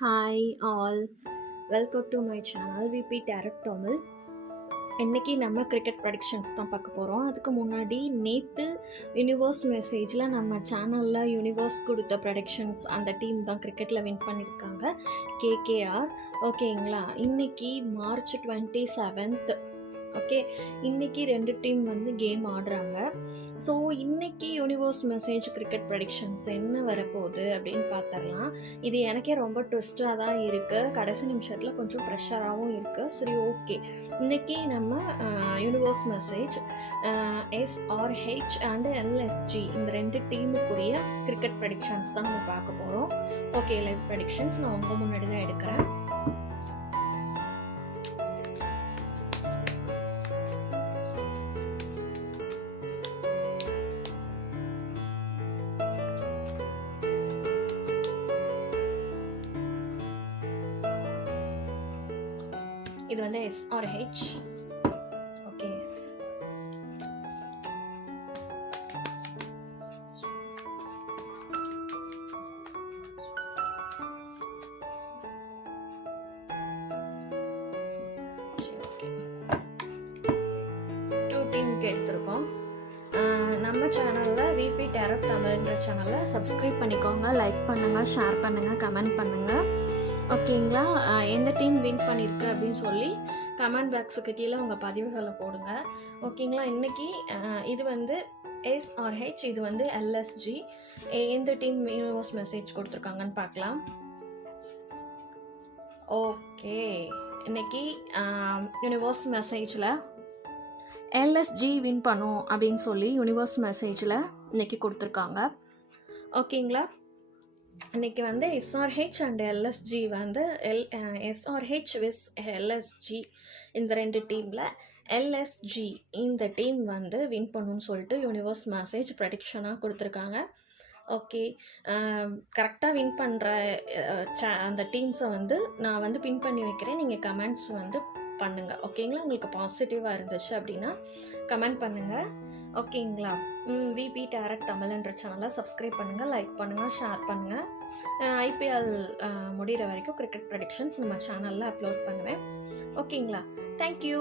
Hi all, welcome to my channel VP tarot Tamil. இன்றைக்கி நம்ம cricket predictions தான் பார்க்க போகிறோம். அதுக்கு முன்னாடி நேற்று யூனிவர்ஸ் மெசேஜில் நம்ம சேனலில் யூனிவர்ஸ் கொடுத்த ப்ரெடிக்ஷன்ஸ் அந்த டீம் தான் கிரிக்கெட்டில் வின் பண்ணியிருக்காங்க, கேகேஆர். ஓகேங்களா, இன்றைக்கி மார்ச் 27th. ஓகே, இன்றைக்கி 2 டீம் வந்து கேம் ஆடுறாங்க. ஸோ இன்றைக்கி யூனிவர்ஸ் மெசேஜ் கிரிக்கெட் ப்ரெடிக்ஷன்ஸ் என்ன வரப்போகுது அப்படின்னு பார்த்துடலாம். இது எனக்கே ரொம்ப ட்விஸ்டாக தான் இருக்குது, கடைசி நிமிஷத்தில் கொஞ்சம் ப்ரெஷராகவும் இருக்குது. சரி, ஓகே, இன்றைக்கி நம்ம universe message SRH and LSG இந்த 2 டீமுக்குரிய கிரிக்கெட் ப்ரெடிக்ஷன்ஸ் தான் நம்ம பார்க்க போகிறோம். ஓகே, லைவ் ப்ரெடிக்ஷன்ஸ் நான் உங்கள் முன்னாடி தான் எடுக்கிறேன். இது வந்து எஸ்ஆர்ஹெச். ஓகே, டூ டீமுக்கு எடுத்திருக்கோம். நம்ம சேனலில் விபி டேரட் தமிழ்ன்ற சேனலில் சப்ஸ்கிரைப் பண்ணிக்கோங்க, லைக் பண்ணுங்கள், ஷேர் பண்ணுங்கள், கமெண்ட் பண்ணுங்கள். ஓகேங்களா, எந்த டீம் வின் பண்ணியிருக்கு அப்படின்னு சொல்லி கமெண்ட் பாக்ஸுக்கு கீழே உங்கள் பதிவுகளை போடுங்க. ஓகேங்களா, இன்றைக்கி இது வந்து எஸ்ஆர்ஹெச், இது வந்து எல்எஸ்ஜி. எந்த டீம் யூனிவர்ஸ் மெசேஜ் கொடுத்துருக்காங்கன்னு பார்க்கலாம். ஓகே, இன்றைக்கி யூனிவர்ஸ் மெசேஜில் எல்எஸ்ஜி வின் பண்ணும் அப்படின்னு சொல்லி யூனிவர்ஸ் மெசேஜில் இன்றைக்கி கொடுத்துருக்காங்க. ஓகேங்களா, இன்றைக்கி வந்து எஸ்ஆர்ஹெச் அண்ட் எல்எஸ்ஜி வந்து எஸ்ஆர்ஹெச் விஸ் எல்எஸ்ஜி இந்த 2 டீமில் எல்எஸ்ஜி இந்த டீம் வந்து வின் பண்ணணும்னு சொல்லிட்டு யூனிவர்ஸ் மெசேஜ் ப்ரெடிக்ஷனாக கொடுத்துருக்காங்க. ஓகே, கரெக்டாக வின் பண்ணுற அந்த டீம்ஸை வந்து நான் வந்து பின் பண்ணி வைக்கிறேன், நீங்கள் கமெண்ட்ஸ் வந்து பண்ணுங்கள். ஓகேங்களா, உங்களுக்கு பாசிட்டிவாக இருந்துச்சு அப்படின்னா கமெண்ட் பண்ணுங்கள். ஓகேங்களா, விபி டேரட் தமிழ்ன்ற சேனலை சப்ஸ்கிரைப் பண்ணுங்கள், லைக் பண்ணுங்கள், ஷேர் பண்ணுங்கள். ஐபிஎல் முடிகிற வரைக்கும் கிரிக்கெட் ப்ரெடிக்ஷன்ஸ் நம்ம சேனலில் அப்லோட் பண்ணுவேன். ஓகேங்களா, தேங்க்யூ.